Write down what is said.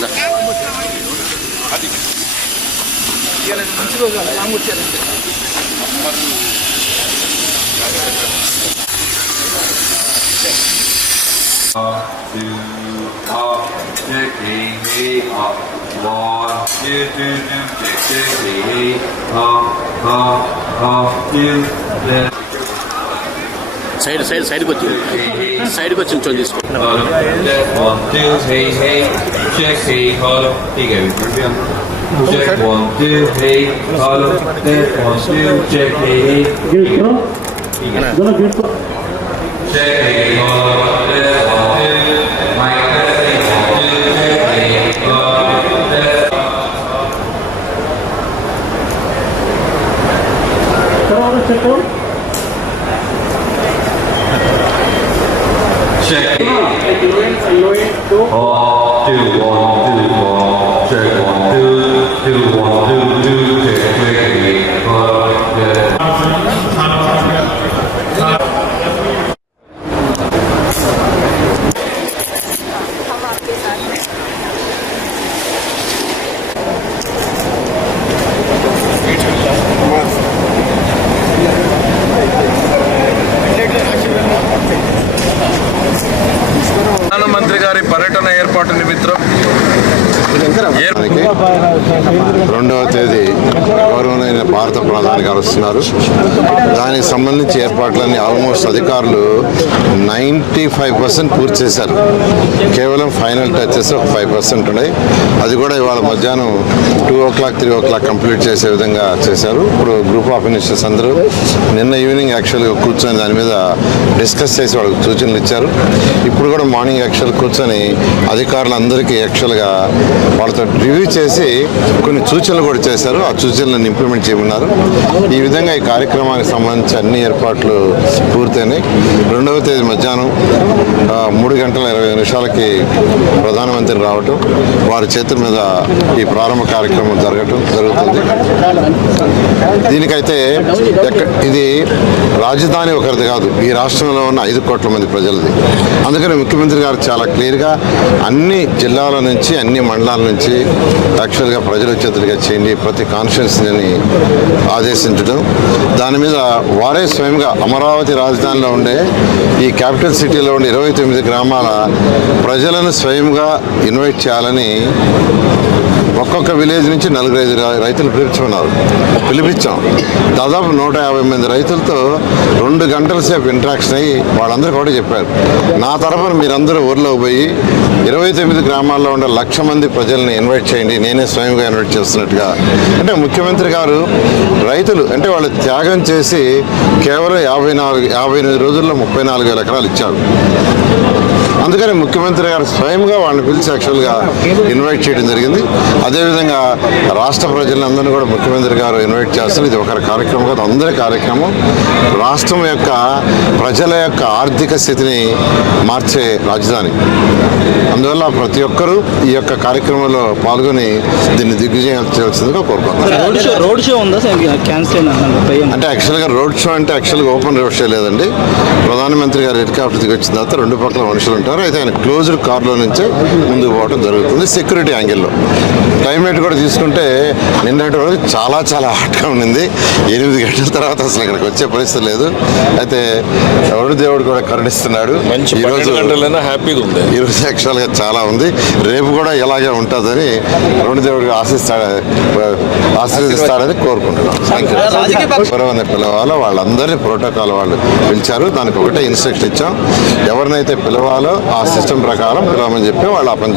나. 아직. 얘는 찍어서 아무 때는데. 제 개인의 원일주는 제 개인의 어어어 side side సైడ్కి వచ్చింది సైడ్కి వచ్చి కొంచెం తీసుకో Check one, two, hey, hello, check one, two, check hey, hey. Check hey, hello, check one, two, mic testing, one, two, check hey, hello. Come on, check one. 好 భారత ప్రధాని గారు వస్తున్నారు. దానికి సంబంధించి ఏర్పాట్లన్నీ ఆల్మోస్ట్ అధికారులు నైంటీ ఫైవ్ పర్సెంట్ పూర్తి చేశారు. కేవలం ఫైనల్ టచెస్ ఒక ఫైవ్ పర్సెంట్ ఉన్నాయి. అది కూడా ఇవాళ మధ్యాహ్నం two o'clock three o'clock complete చేసే విధంగా చేశారు. ఇప్పుడు గ్రూప్ ఆఫ్ మినిస్టర్స్ అందరూ నిన్న ఈవినింగ్ యాక్చువల్గా కూర్చొని దాని మీద డిస్కస్ చేసి వాళ్ళకి సూచనలు ఇచ్చారు. ఇప్పుడు కూడా మార్నింగ్ యాక్చువల్ కూర్చొని అధికారులందరికీ యాక్చువల్గా వాళ్ళతో రివ్యూ చేసి కొన్ని సూచనలు కూడా చేశారు. ఆ సూచనలను ఇంప్లిమెంట్ చేయమన్నారు ఈ విధంగా ఈ కార్యక్రమానికి సంబంధించి అన్ని ఏర్పాట్లు పూర్తయినాయి. రెండవ తేదీ మధ్యాహ్నం మూడు గంటల ఇరవై నిమిషాలకి ప్రధానమంత్రి రావటం వారి చేతుల మీద ఈ ప్రారంభ కార్యక్రమం జరగటం జరుగుతుంది. దీనికైతే ఇది రాజధాని ఒకరిది కాదు ఈ రాష్ట్రంలో ఉన్న ఐదు కోట్ల మంది ప్రజలది. అందుకని ముఖ్యమంత్రి గారు చాలా క్లియర్గా అన్ని జిల్లాల నుంచి అన్ని మండలాల నుంచి యాక్చువల్గా ప్రజల చేతులుగా చేయండి. ప్రతి కాన్స్టిట్యున్సీని ఆదేశించడం. దాని మీద వారే స్వయంగా అమరావతి రాజధానిలో ఉండే ఈ క్యాపిటల్ సిటీలో ఉండే ఇరవై తొమ్మిది గ్రామాల ప్రజలను స్వయంగా ఇన్వైట్ చేయాలని ఒక్కొక్క విలేజ్ నుంచి నలుగురు ఐదు రైతులు పిలుచుకున్నారు పిలిపించాం. దాదాపు నూట యాభై మంది రైతులతో రెండు గంటల సేపు ఇంట్రాక్షన్ అయ్యి వాళ్ళందరూ కూడా చెప్పారు. నా తరఫున మీరందరూ ఊర్లో పోయి ఇరవై తొమ్మిది గ్రామాల్లో ఉండే లక్ష మంది ప్రజల్ని ఇన్వైట్ చేయండి. నేనే స్వయంగా ఇన్వైట్ చేస్తున్నట్టుగా. అంటే ముఖ్యమంత్రి గారు రైతులు అంటే వాళ్ళు త్యాగం చేసి కేవలం యాభై నాలుగు యాభై ఎనిమిది రోజుల్లో ముప్పై నాలుగు వేల ఎకరాలు ఇచ్చారు. అందుకని ముఖ్యమంత్రి గారు స్వయంగా వాళ్ళని పిలిచి యాక్చువల్గా ఇన్వైట్ చేయడం జరిగింది. అదేవిధంగా రాష్ట్ర ప్రజలందరినీ కూడా ముఖ్యమంత్రి గారు ఇన్వైట్ చేస్తారు. ఇది ఒకరి కార్యక్రమం కాదు అందరి కార్యక్రమం. రాష్ట్రం యొక్క ప్రజల యొక్క ఆర్థిక స్థితిని మార్చే రాజధాని. అందువల్ల ప్రతి ఒక్కరూ ఈ యొక్క కార్యక్రమంలో పాల్గొని దీన్ని దిగ్విజయం చేయాల్సిందిగా కోరుకుంటున్నాను. అంటే యాక్చువల్గా రోడ్ షో అంటే యాక్చువల్గా ఓపెన్ రోడ్ షో లేదండి. ప్రధానమంత్రి గారు హెలికాప్టర్ దిగి వచ్చిన తర్వాత రెండు పక్కల మనుషులు ఉంటారు. అయితే ఆయన క్లోజ్డ్ కార్లో నుంచే ముందుకు పోవడం జరుగుతుంది. సెక్యూరిటీ యాంగిల్లో. క్లైమేట్ కూడా తీసుకుంటే నిన్నటి రోజు చాలా చాలా హాట్గా ఉండింది. ఎనిమిది గంటల తర్వాత అసలు ఇక్కడికి వచ్చే పరిస్థితి లేదు. అయితే వరుడు దేవుడు కూడా కరుణిస్తున్నాడు. మంచి ఈరోజు హ్యాపీగా ఉంది. ఈరోజు యాక్చువల్గా చాలా ఉంది. రేపు కూడా ఇలాగే ఉంటుందని వరుణ దేవుడికి ఆశిస్తాడు ఆశీర్వదిస్తాడని కోరుకుంటున్నాం. ఎవరైనా పిలవాలో వాళ్ళందరినీ ప్రోటోకాల్ వాళ్ళు పిలిచారు. దానికి ఒకటే ఇన్స్ట్రక్షన్ ఇచ్చాం. ఎవరినైతే పిలవాలో ఆ సిస్టమ్ ప్రకారం పిలవమని చెప్పి వాళ్ళు ఆ పని